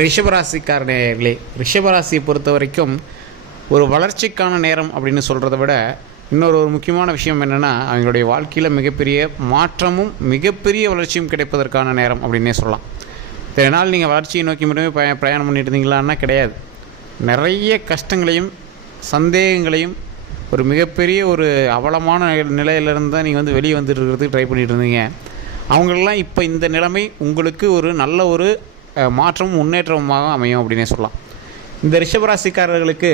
ரிஷபராசிக்காரர்களே ரிஷபராசியை பொறுத்த வரைக்கும் ஒரு வளர்ச்சிக்கான நேரம் அப்படின்னு சொல்கிறத விட இன்னொரு ஒரு முக்கியமான விஷயம் என்னென்னா அவங்களுடைய வாழ்க்கையில் மிகப்பெரிய மாற்றமும் மிகப்பெரிய வளர்ச்சியும் கிடைப்பதற்கான நேரம் அப்படின்னே சொல்லலாம். இத்தனை நாள் நீங்கள் வளர்ச்சியை நோக்கி மட்டுமே பய பிரயாணம் பண்ணிட்டு இருந்தீங்களான்னா கிடையாது. நிறைய கஷ்டங்களையும் சந்தேகங்களையும் ஒரு மிகப்பெரிய ஒரு அவலமான நிலையிலிருந்து தான் நீங்கள் வந்து வெளியே வந்துட்டு இருக்கிறதுக்கு ட்ரை பண்ணிகிட்டு இருந்தீங்க. அவங்களெல்லாம் இப்போ இந்த நிலைமை உங்களுக்கு ஒரு நல்ல ஒரு மாற்றமும் முன்னேற்றமாக அமையும் அப்படின்னே சொல்லலாம். இந்த ரிஷபராசிக்காரர்களுக்கு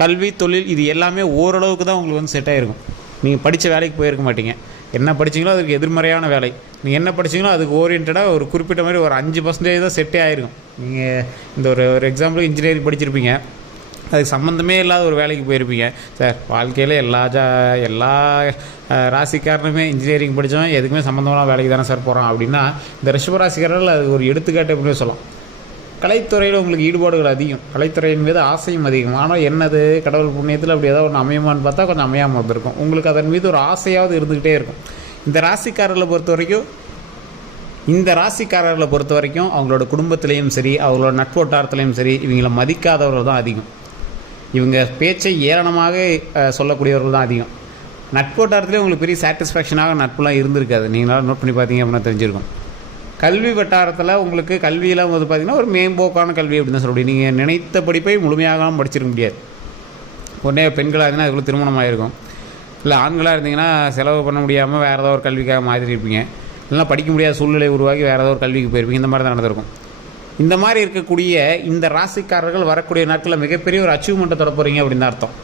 கல்வி தொழில் இது எல்லாமே ஓரளவுக்கு தான் உங்களுக்கு வந்து செட் ஆகிருக்கும் நீங்கள் படித்த வேலைக்கு போயிருக்க மாட்டீங்க. என்ன படிச்சீங்களோ அதுக்கு எதிர்மறையான வேலை. நீங்கள் என்ன படிச்சீங்களோ அதுக்கு ஓரியன்டாக ஒரு குறிப்பிட்ட மாதிரி ஒரு அஞ்சு பர்சன்டேஜ் தான் செட்டே ஆகிருக்கும் நீங்கள் இந்த ஒரு ஒரு எக்ஸாம்பிள் இன்ஜினியரிங் படிச்சிருப்பீங்க. அதுக்கு சம்மந்தமே இல்லாத ஒரு வேலைக்கு போயிருப்பீங்க. சார் வாழ்க்கையில் எல்லா ஜா எல்லா ராசிக்காரனுமே இன்ஜினியரிங் படித்தோம் எதுக்குமே சம்மந்தமான வேலைக்கு தானே சார் போகிறோம் அப்படின்னா இந்த ரிஷபராசிக்காரர்கள் அது ஒரு எடுத்துக்காட்டு அப்படின்னு சொல்லலாம். கலைத்துறையில் உங்களுக்கு ஈடுபாடுகள் அதிகம். கலைத்துறையின் மீது ஆசையும் அதிகம். ஆனால் என்னது? கடவுள் புண்ணியத்தில் அப்படி ஏதாவது ஒன்று அமையுமான்னு பார்த்தா கொஞ்சம் அமையாமல் வந்திருக்கும் உங்களுக்கு அதன் மீது ஒரு ஆசையாவது இருந்துக்கிட்டே இருக்கும். இந்த ராசிக்காரர்களை பொறுத்த வரைக்கும் இந்த ராசிக்காரர்களை பொறுத்த வரைக்கும் அவங்களோட குடும்பத்திலையும் சரி அவங்களோட நட்போட்டாரத்துலேயும் சரி இவங்களை மதிக்காதவர்கள் தான் அதிகம். இவங்க பேச்சை ஏளனமாக சொல்லக்கூடியவர்கள் தான் அதிகம். நட்போட்டாரத்துலேயே உங்களுக்கு பெரிய சாட்டிஸ்ஃபேக்ஷனாக நட்புலாம் இருந்திருக்காது. நீங்களாம் நோட் பண்ணி பார்த்தீங்க அப்படின்னா தெரிஞ்சிருக்கும். கல்வி வட்டாரத்தில் உங்களுக்கு கல்வியெல்லாம் வந்து பார்த்திங்கன்னா ஒரு மேம்போக்கான கல்வி அப்படின்னு தான் சொல்ல முடியும். நீங்கள் நினைத்த படிப்பை முழுமையாக படிச்சிருக்க முடியாது. உடனே பெண்களாக இருந்தீங்கன்னா அதுக்குள்ளே திருமணம் ஆகிருக்கும் இல்லை ஆண்களாக இருந்தீங்கன்னா செலவு பண்ண முடியாமல் வேறு ஏதோ ஒரு கல்விக்காக மாதிரி இருப்பீங்க இல்லைனா படிக்க முடியாத சூழ்நிலை உருவாக்கி வேறு ஏதோ ஒரு கல்விக்கு போயிருப்பீங்க. இந்த மாதிரி தான் நடந்திருக்கும். இந்த மாதிரி இருக்கக்கூடிய இந்த ராசிக்காரர்கள் வரக்கூடிய நாட்களில் மிகப்பெரிய ஒரு அச்சீவ்மெண்ட்டை தொட போகிறீங்க அப்படின்னு அர்த்தம்.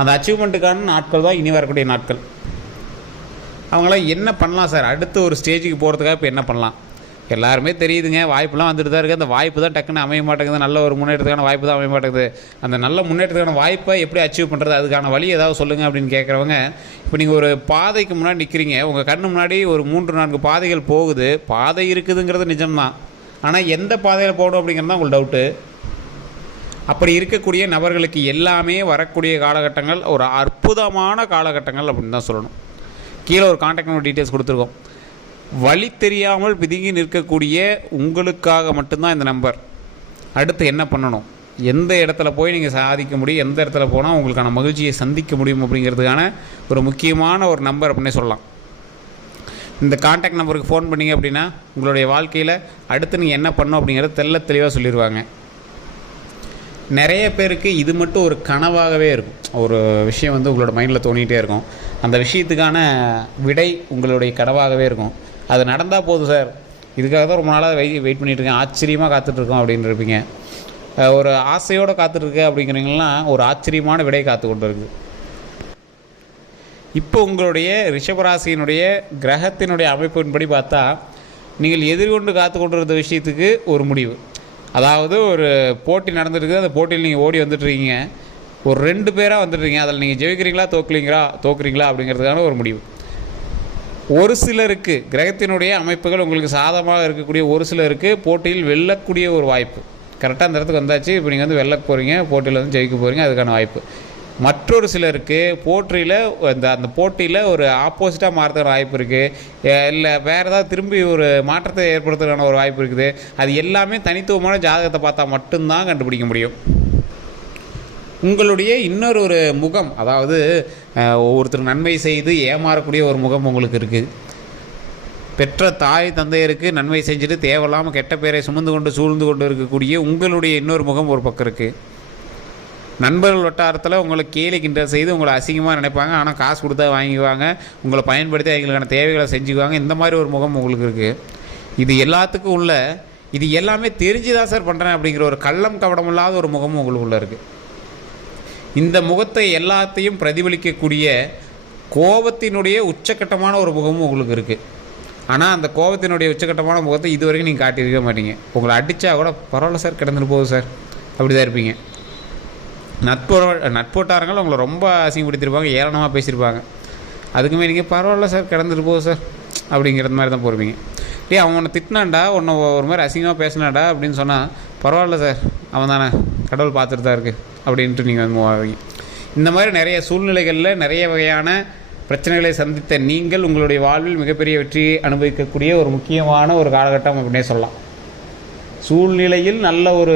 அந்த அச்சீவ்மெண்ட்டுக்கான நாட்கள் தான் இனி வரக்கூடிய நாட்கள். அவங்களாம் என்ன பண்ணலாம் சார்? அடுத்த ஒரு ஸ்டேஜுக்கு போகிறதுக்காக இப்போ என்ன பண்ணலாம்? எல்லாருமே தெரியுதுங்க. வாய்ப்புலாம் வந்துட்டு தான் இருக்குது அந்த வாய்ப்பு தான் டக்குன்னு அமைய மாட்டேங்குது. நல்ல ஒரு முன்னேற்றத்துக்கான வாய்ப்பு தான் அமைய மாட்டேங்குது. அந்த நல்ல முன்னேற்றத்துக்கான வாய்ப்பை எப்படி அச்சீவ் பண்ணுறது அதுக்கான வழி ஏதாவது சொல்லுங்கள் அப்படின்னு கேட்குறவங்க இப்போ நீங்கள் ஒரு பாதைக்கு முன்னாடி நிற்கிறீங்க உங்கள் கண்ணு முன்னாடி ஒரு மூன்று நான்கு பாதைகள் போகுது. பாதை இருக்குதுங்கிறது நிஜம்தான். ஆனால் எந்த பாதையில் போகணும் அப்படிங்கிறது தான் உங்களுக்கு டவுட்டு அப்படி இருக்கக்கூடிய நபர்களுக்கு எல்லாமே வரக்கூடிய காலகட்டங்கள் ஒரு அற்புதமான காலகட்டங்கள் அப்படின்னு தான் சொல்லணும். கீழே ஒரு காண்டாக்ட் நம்பர் டீட்டெயில்ஸ் கொடுத்துருக்கோம். வழி தெரியாமல் பிதுங்கி நிற்கக்கூடிய உங்களுக்காக மட்டும்தான் இந்த நம்பர் அடுத்து என்ன பண்ணணும்? எந்த இடத்துல போய் நீங்கள் சாதிக்க முடியும்? எந்த இடத்துல போனால் உங்களுக்கான மகிழ்ச்சியை சந்திக்க முடியும் அப்படிங்கிறதுக்கான ஒரு முக்கியமான ஒரு நம்பர் அப்படின்னே சொல்லலாம். இந்த காண்டாக்ட் நம்பருக்கு ஃபோன் பண்ணிங்க அப்படின்னா உங்களுடைய வாழ்க்கையில் அடுத்து நீங்கள் என்ன பண்ணணும் அப்படிங்கிறத தெள்ள தெளிவாக சொல்லிடுவாங்க நிறைய பேருக்கு இது மட்டும் ஒரு கனவாகவே இருக்கும். ஒரு விஷயம் வந்து உங்களோட மைண்டில் தோணிகிட்டே இருக்கும். அந்த விஷயத்துக்கான விடை உங்களுடைய கனவாகவே இருக்கும். அது நடந்தால் போதும் சார். இதுக்காக தான் ரொம்ப நாளாக வெயிட் வெயிட் பண்ணிட்டு இருக்கேன். ஆச்சரியமாக காத்துட்ருக்கோம் அப்படின்னு இருப்பீங்க. ஒரு ஆசையோடு காத்துட்ருக்கு அப்படிங்கிறீங்கன்னா ஒரு ஆச்சரியமான விடை காத்து கொண்டு இருக்குது இப்போ உங்களுடைய ரிஷபராசியினுடைய கிரகத்தினுடைய அமைப்பின்படி பார்த்தா நீங்கள் எதிர்கொண்டு காத்து கொண்டிருந்த விஷயத்துக்கு ஒரு முடிவு. அதாவது ஒரு போட்டி நடந்துருக்குது அந்த போட்டியில் நீங்கள் ஓடி வந்துட்டுருக்கீங்க. ஒரு ரெண்டு பேராக வந்துட்டுருக்கீங்க. அதில் நீங்கள் ஜெயிக்கிறீங்களா தோக்குறீங்களா தோக்குறீங்களா அப்படிங்கிறதுக்கான ஒரு முடிவு. ஒரு சிலருக்கு கிரகத்தினுடைய அமைப்புகள் உங்களுக்கு சாதமாக இருக்கக்கூடிய ஒரு சிலருக்கு போட்டியில் வெல்லக்கூடிய ஒரு வாய்ப்பு. கரெக்டாக அந்த இடத்துக்கு வந்தாச்சு இப்போ நீங்கள் வந்து வெல்ல போகிறீங்க போட்டியில் வந்து ஜெயிக்க போகிறீங்க அதுக்கான வாய்ப்பு. மற்றொரு சிலருக்கு போட்டியில் அந்த அந்த போட்டியில் ஒரு ஆப்போசிட்டாக மாறதுக்கான வாய்ப்பு இருக்குது இல்லை வேறு ஏதாவது திரும்பி ஒரு மாற்றத்தை ஏற்படுத்துறதுக்கான ஒரு வாய்ப்பு இருக்குது. அது எல்லாமே தனித்துவமான ஜாதகத்தை பார்த்தா மட்டும்தான் கண்டுபிடிக்க முடியும். உங்களுடைய இன்னொரு ஒரு முகம் அதாவது ஒவ்வொருத்தர் நன்மை செய்து ஏமாறக்கூடிய ஒரு முகம் உங்களுக்கு இருக்குது பெற்ற தாய் தந்தையருக்கு நன்மை செஞ்சுட்டு தேவையில்லாமல் கெட்ட பேரை சுமந்து கொண்டு சூழ்ந்து கொண்டு இருக்கக்கூடிய உங்களுடைய இன்னொரு முகம் ஒரு பக்கம் இருக்குது நண்பர்கள் வட்டாரத்தில் உங்களை கேலி கிண்டல் செய்து உங்களை அசிங்கமாக நினைப்பாங்க. ஆனால் காசு கொடுத்தா வாங்கிக்குவாங்க. உங்களை பயன்படுத்தி அவங்களுக்கான தேவைகளை செஞ்சுக்குவாங்க. இந்த மாதிரி ஒரு முகம் உங்களுக்கு இருக்குது இது எல்லாத்துக்கும் உள்ள இது எல்லாமே தெரிஞ்சு தான் சார் பண்ணுறேன் அப்படிங்கிற ஒரு கள்ளம் கவடம் இல்லாத ஒரு முகமும் உங்களுக்குள்ளே இருக்குது இந்த முகத்தை எல்லாத்தையும் பிரதிபலிக்கக்கூடிய கோபத்தினுடைய உச்சக்கட்டமான ஒரு முகமும் உங்களுக்கு இருக்குது ஆனால் அந்த கோபத்தினுடைய உச்சக்கட்டமான முகத்தை இது வரைக்கும் நீங்கள் காட்டியிருக்க மாட்டீங்க. உங்களை அடித்தா கூட பரவாயில்ல சார் கிடந்துட்டு போகுது சார். அப்படி தான் இருப்பீங்க. நட்புற நட்போட்டாரங்கள் உங்களை ரொம்ப அசிங்கப்படுத்திருப்பாங்க ஏளனமாக பேசியிருப்பாங்க. அதுக்குமே நீங்கள் பரவாயில்ல சார் கிடந்துட்டு போகும் சார் அப்படிங்கிறது மாதிரி தான் போடுவீங்க டேய் அவன் உன்னை திட்டினான்டா உன்னை ஒரு மாதிரி அசிங்கமாக பேசினாடா அப்படின்னு சொன்னால் பரவாயில்ல சார் அவன் தானே கடவுள் பார்த்துட்டு தான் இருக்குது அப்படின்ட்டு நீங்கள் வந்து ஆவீங்க. இந்த மாதிரி நிறைய சூழ்நிலைகளில் நிறைய வகையான பிரச்சனைகளை சந்தித்த நீங்கள் உங்களுடைய வாழ்வில் மிகப்பெரிய வெற்றியை அனுபவிக்கக்கூடிய ஒரு முக்கியமான ஒரு காலகட்டம் அப்படின்னே சொல்லலாம். சூழ்நிலையில் நல்ல ஒரு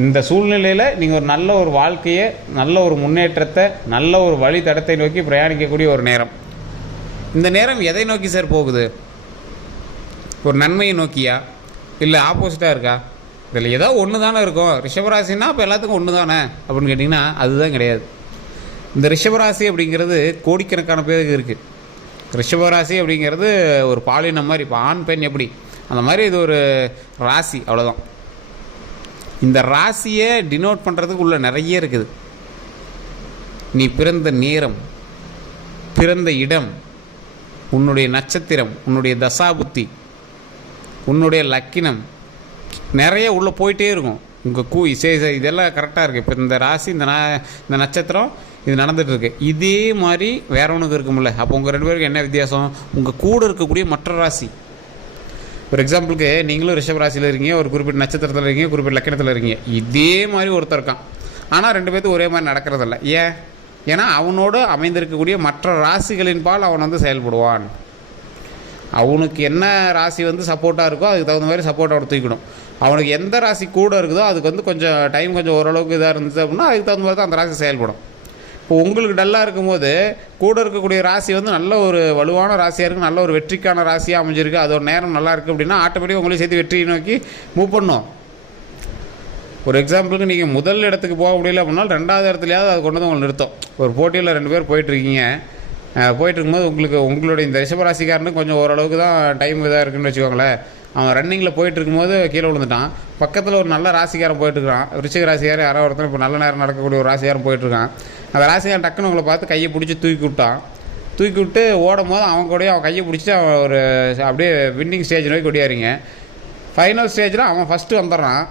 இந்த சூழ்நிலையில் நீங்கள் ஒரு நல்ல ஒரு வாழ்க்கையை நல்ல ஒரு முன்னேற்றத்தை நல்ல ஒரு வழித்தடத்தை நோக்கி பிரயாணிக்கக்கூடிய ஒரு நேரம். இந்த நேரம் எதை நோக்கி சார் போகுது? ஒரு நன்மையை நோக்கியா? இல்லை ஆப்போசிட்டாக இருக்கா? இதில் ஏதோ ஒன்று தானே இருக்கும். ரிஷபராசின்னா அப்போ எல்லாத்துக்கும் ஒன்று தானே அப்படின்னு கேட்டிங்கன்னா அதுதான் கிடையாது. இந்த ரிஷபராசி அப்படிங்கிறது கோடிக்கணக்கான பேருக்கு இருக்குது ரிஷபராசி அப்படிங்கிறது ஒரு பாலினம் மாதிரி இப்போ ஆண் பெண் எப்படி? அந்த மாதிரி இது ஒரு ராசி அவ்வளோதான் இந்த ராசியை டினோட் பண்ணுறதுக்கு உள்ள நிறைய இருக்குது. நீ பிறந்த நேரம் பிறந்த இடம் உன்னுடைய நட்சத்திரம் உன்னுடைய தசாபுத்தி உன்னுடைய லக்கினம் நிறைய உள்ளே போயிட்டே இருக்கும். உங்கள் கூ இசை இதெல்லாம் கரெக்டாக இருக்குது இப்போ இந்த ராசி இந்த நா இந்த நட்சத்திரம் இது நடந்துகிட்ருக்கு இதே மாதிரி வேற ஒன்றுக்கு இருக்கும்ல. அப்போ உங்கள் ரெண்டு பேருக்கு என்ன வித்தியாசம்? உங்கள் கூட இருக்கக்கூடிய மற்ற ராசி. ஒரு எக்ஸாம்பிளுக்கு நீங்களும் ரிஷப் ராசியில் இருக்கீங்க ஒரு குறிப்பிட்ட நட்சத்திரத்தில் இருக்கீங்க குறிப்பிட்ட லக்கணத்தில் இருக்கீங்க. இதே மாதிரி ஒருத்தர் இருக்கான். ஆனால் ரெண்டு பேர்த்து ஒரே மாதிரி நடக்கிறதில்ல. ஏன்? ஏன்னா அவனோடு அமைந்திருக்கக்கூடிய மற்ற ராசிகளின் பால் அவன் வந்து செயல்படுவான். அவனுக்கு என்ன ராசி வந்து சப்போர்ட்டாக இருக்கோ அதுக்கு தகுந்த மாதிரி சப்போர்ட் அவனை தூக்கிடும் அவனுக்கு எந்த ராசி கூட இருக்குதோ அதுக்கு வந்து கொஞ்சம் டைம் கொஞ்சம் ஓரளவுக்கு இதாக இருந்துச்சு அப்படின்னா அதுக்கு தகுந்த மாதிரி தான் அந்த ராசி செயல்படும். இப்போ உங்களுக்கு டல்லாக இருக்கும்போது கூட இருக்கக்கூடிய ராசி வந்து நல்ல ஒரு வலுவான ராசியாக இருக்குது நல்ல ஒரு வெற்றிக்கான ராசியாக அமைஞ்சிருக்கு. அதோட நேரம் நல்லா இருக்குது அப்படின்னா ஆட்டோமேட்டிக்காக உங்களையும் சேர்த்து வெற்றியை நோக்கி மூவ் பண்ணும். ஒரு எக்ஸாம்பிளுக்கு நீங்கள் முதல் இடத்துக்கு போக முடியல அப்படின்னா ரெண்டாவது இடத்துலையாவது அது கொண்டு வந்து உங்களை நிறுத்தும். ஒரு போட்டியில் ரெண்டு பேர் போயிட்டுருக்கீங்க. போயிட்டு இருக்கும்போது உங்களுக்கு உங்களுடைய இந்த ரிஷபராசிக்காரனுக்கு கொஞ்சம் ஓரளவுக்கு தான் டைம் இதாக இருக்குன்னு வச்சுக்கோங்களேன். அவன் ரன்னிங்கில் போயிட்டு இருக்கும்போது கீழே விழுந்துட்டான். பக்கத்தில் ஒரு நல்ல ராசிக்காரன் போயிட்டு ரிச்சிக ரிஷிக ராசிக்காரன் யாரோ ஒருத்தன் இப்போ நல்ல நேரம் நடக்கக்கூடிய ஒரு ராசிக்காரன் போயிட்டுருக்கான். அந்த ராசிக்காரன் டக்குன்னு உங்களை பார்த்து கையை பிடிச்சி தூக்கி விட்டான். தூக்கி விட்டு ஓடும் போது அவன் கூடயே அவன் கையை பிடிச்சி அவன் ஒரு அப்படியே வின்னிங் ஸ்டேஜ் நோக்கி கொடியாருங்க ஃபைனல் ஸ்டேஜில் அவன் ஃபஸ்ட்டு வந்துடுறான்.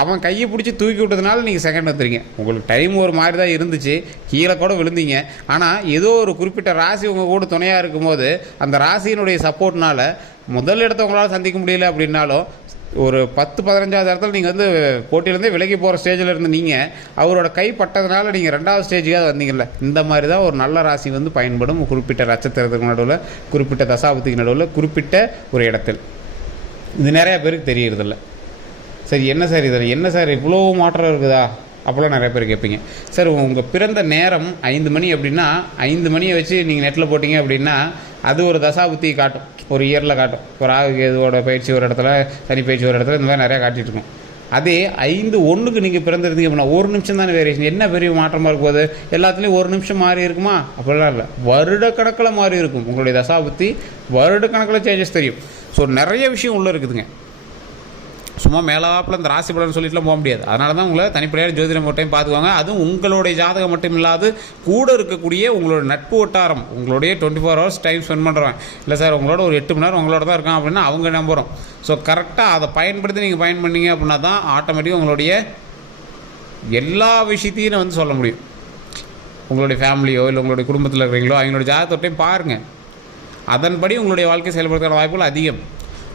அவன் கையை பிடிச்சி தூக்கி விட்டதுனால நீங்கள் செகண்ட் வந்துறீங்க உங்களுக்கு டைம் ஒரு மாதிரி தான் இருந்துச்சு. கீழே கூட விழுந்தீங்க. ஆனால் ஏதோ ஒரு குறிப்பிட்ட ராசி உங்கள் கூட துணையாக இருக்கும்போது அந்த ராசியினுடைய சப்போர்ட்னால் முதல் இடத்த உங்களால் சந்திக்க முடியல அப்படின்னாலும் ஒரு பத்து பதினஞ்சாவது இடத்துல நீங்கள் வந்து போட்டியிலேருந்தே விலகி போகிற ஸ்டேஜில் இருந்து நீங்கள் அவரோட கை பட்டதுனால நீங்கள் ரெண்டாவது ஸ்டேஜுக்காக வந்தீங்கல்ல இந்த மாதிரி தான் ஒரு நல்ல ராசி வந்து பயன்படும். குறிப்பிட்ட நட்சத்திரத்துக்கு நடுவில் குறிப்பிட்ட தசாபத்துக்கு நடுவில் குறிப்பிட்ட ஒரு இடத்தில். இது நிறையா பேருக்கு தெரியறதில்லை. சரி என்ன சார் இதில் என்ன சார்? இவ்வளோ மாற்றம் இருக்குதா? அப்போல்லாம் நிறைய பேர் கேட்பீங்க. சார் உங்கள் பிறந்த நேரம் ஐந்து மணி அப்படின்னா ஐந்து மணியை வச்சு நீங்கள் நெட்டில் போட்டிங்க அப்படின்னா அது ஒரு தசாபுத்தி காட்டும். ஒரு இயரில் காட்டும். ஒரு ராகு கேதுவோட பயிற்சி ஒரு இடத்துல சனி பயிற்சி ஒரு இடத்துல இந்த மாதிரி நிறையா காட்டிட்டு இருக்கும். அதே ஐந்து ஒன்றுக்கு நீங்கள் பிறந்திருந்தீங்க அப்படின்னா ஒரு நிமிஷம் தானே வேரியேஷன் என்ன பெரிய மாற்றமாக இருக்கும் அது எல்லாத்துலேயும் ஒரு நிமிஷம் மாறி இருக்குமா? அப்படிலாம் இல்லை. வருடக்கணக்கில் மாறி இருக்கும். உங்களுடைய தசாபுத்தி வருடக்கணக்கில் சேஞ்சஸ் தெரியும். ஸோ நிறைய விஷயம் உள்ளே இருக்குதுங்க. சும்மா மேலாப்பில் இந்த ராசி பலன் சொல்லிட்டுலாம் போக முடியாது. அதனால தான் உங்களை தனிப்படையான ஜோதிடம் ஒரு டைம் பார்த்துக்குவாங்க. அதுவும் உங்களுடைய ஜாதகம் மட்டும் இல்லாது கூட இருக்கக்கூடிய உங்களோட நட்பு வட்டாரம். உங்களுடைய twenty four hours time spend பண்ணுறேன் இல்லை சார் உங்களோட ஒரு எட்டு மணி நேரம் உங்களோட தான் இருக்கான் அப்படின்னா அவங்க நம்புகிறோம் ஸோ கரெக்டாக அதை பயன்படுத்தி நீங்கள் பயன் பண்ணீங்க அப்படின்னா தான் ஆட்டோமேட்டிக்காக உங்களுடைய எல்லா விஷயத்தையும் வந்து சொல்ல முடியும். உங்களுடைய ஃபேமிலியோ இல்லை உங்களுடைய குடும்பத்தில் இருக்கிறீங்களோ அவங்களோட ஜாதகத்தையும் பாருங்கள் அதன்படி உங்களுடைய வாழ்க்கை செயல்படுத்துகிற வாய்ப்புகள் அதிகம்.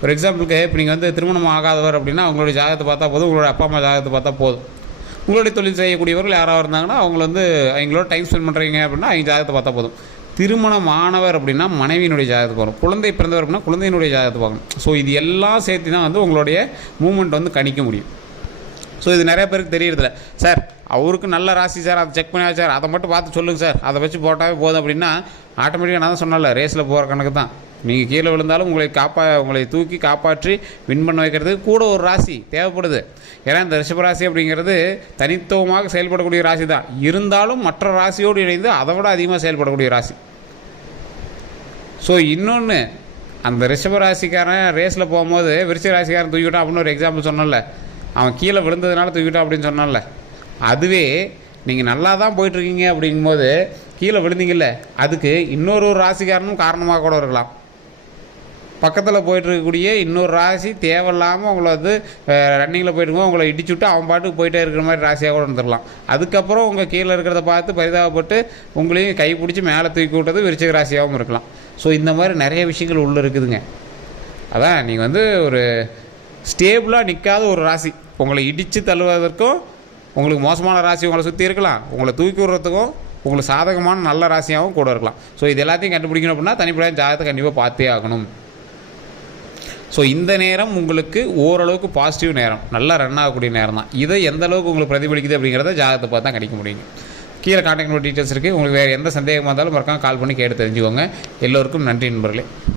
ஒரு எக்ஸாம்பிளுக்கு இப்போ நீங்கள் வந்து திருமணம் ஆகாதவர் அப்படின்னா அவங்களுடைய ஜாதகத்தை பார்த்தா போதும் உங்களுடைய அப்பா அம்மா ஜாதகத்தை பார்த்தா போதும். உங்களுடைய தொழில் செய்யக்கூடியவர்கள் யாராவது இருந்தாங்கன்னா அவங்கள வந்து அவங்களோட டைம் ஸ்பெண்ட் பண்ணுறீங்க அப்படின்னா அவங்க ஜாதகத்தை பார்த்தா போதும். திருமணம் ஆனவர் அப்படின்னா மனைவியினுடைய ஜாதகத்தை பார்க்கணும். குழந்தை பிறந்தவர் அப்படின்னா குழந்தையினுடைய ஜாதகத்தை பார்க்கணும். ஸோ இது எல்லாம் சேர்த்து தான் வந்து உங்களுடைய மூமெண்ட் வந்து கணிக்க முடியும். ஸோ இது நிறைய பேருக்கு தெரியறதில்ல. சார் அவருக்கு நல்ல ராசி சார் அதை செக் பண்ணி சார் அதை மட்டும் பார்த்து சொல்லுங்கள் சார் அதை வச்சு போட்டாவே போதும் அப்படின்னா ஆட்டோமேட்டிக்காக நான் தான் சொன்னல ரேஸில் போகிற கணக்கு தான் நீங்கள் கீழே விழுந்தாலும் உங்களை காப்பா உங்களை தூக்கி காப்பாற்றி வின் பண்ண வைக்கிறதுக்கு கூட ஒரு ராசி தேவைப்படுது. ஏன்னா இந்த ரிஷபராசி அப்படிங்கிறது தனித்துவமாக செயல்படக்கூடிய ராசி தான் இருந்தாலும் மற்ற ராசியோடு இணைந்து அதை விட அதிகமாக செயல்படக்கூடிய ராசி. ஸோ இன்னொன்று அந்த ரிஷபராசிக்காரன் ரேஸில் போகும்போது விருச்ச ராசிக்காரன் தூக்கிட்டான் அப்படின்னு ஒரு எக்ஸாம்பிள் சொன்னல அவன் கீழே விழுந்ததுனால தூக்கிட்டான் அப்படின்னு சொன்னான்ல. அதுவே நீங்கள் நல்லா தான் போயிட்டுருக்கீங்க அப்படிங்கும்போது கீழே விழுந்தீங்கல்ல அதுக்கு இன்னொரு ஒரு ராசிக்காரனும் காரணமாக கூட இருக்கலாம். பக்கத்தில் போயிட்டுருக்கக்கூடிய இன்னொரு ராசி தேவையில்லாமல் உங்களை வந்து ரன்னிங்கில் போயிட்டு உங்களை இடிச்சு விட்டு அவன் பாட்டுக்கு போயிட்டே இருக்கிற மாதிரி ராசியாக கூட இருந்துடலாம். அதுக்கப்புறம் உங்கள் கீழே இருக்கிறத பார்த்து பரிதாபப்பட்டு உங்களையும் கை பிடிச்சி மேலே தூக்கி விட்டது விருச்சிக ராசியாகவும் இருக்கலாம். ஸோ இந்த மாதிரி நிறைய விஷயங்கள் உள்ளே இருக்குதுங்க. அதான் நீங்கள் வந்து ஒரு ஸ்டேபிளாக நிற்காத ஒரு ராசி. உங்களை இடித்து தள்ளுவதற்கும் உங்களுக்கு மோசமான ராசி உங்களை சுற்றி இருக்கலாம். உங்களை தூக்கி விடுறதுக்கும் உங்களுக்கு சாதகமான நல்ல ராசியாகவும் கூட இருக்கலாம். ஸோ இது எல்லாத்தையும் கண்டுபிடிக்கணும் அப்படின்னா தனிப்படையாக ஜாதகத்தை கண்டிப்பாக பார்த்தே ஆகணும். ஸோ இந்த நேரம் உங்களுக்கு ஓரளவுக்கு பாசிட்டிவ் நேரம். நல்லா ரன் ஆகக்கூடிய நேரம் தான். இதை எந்த அளவுக்கு உங்களுக்கு பிரதிபலிக்குது அப்படிங்கிறத ஜாதகத்தை பார்த்து தான் கிடைக்க முடியும். கீழே கான்டாக்ட் டீட்டெயில்ஸ் இருக்குது உங்களுக்கு வேறு எந்த சந்தேகமாக இருந்தாலும் மறக்காம கால் பண்ணி கேட்டு தெரிஞ்சுக்கோங்க. எல்லோருக்கும் நன்றி நண்பர்களே.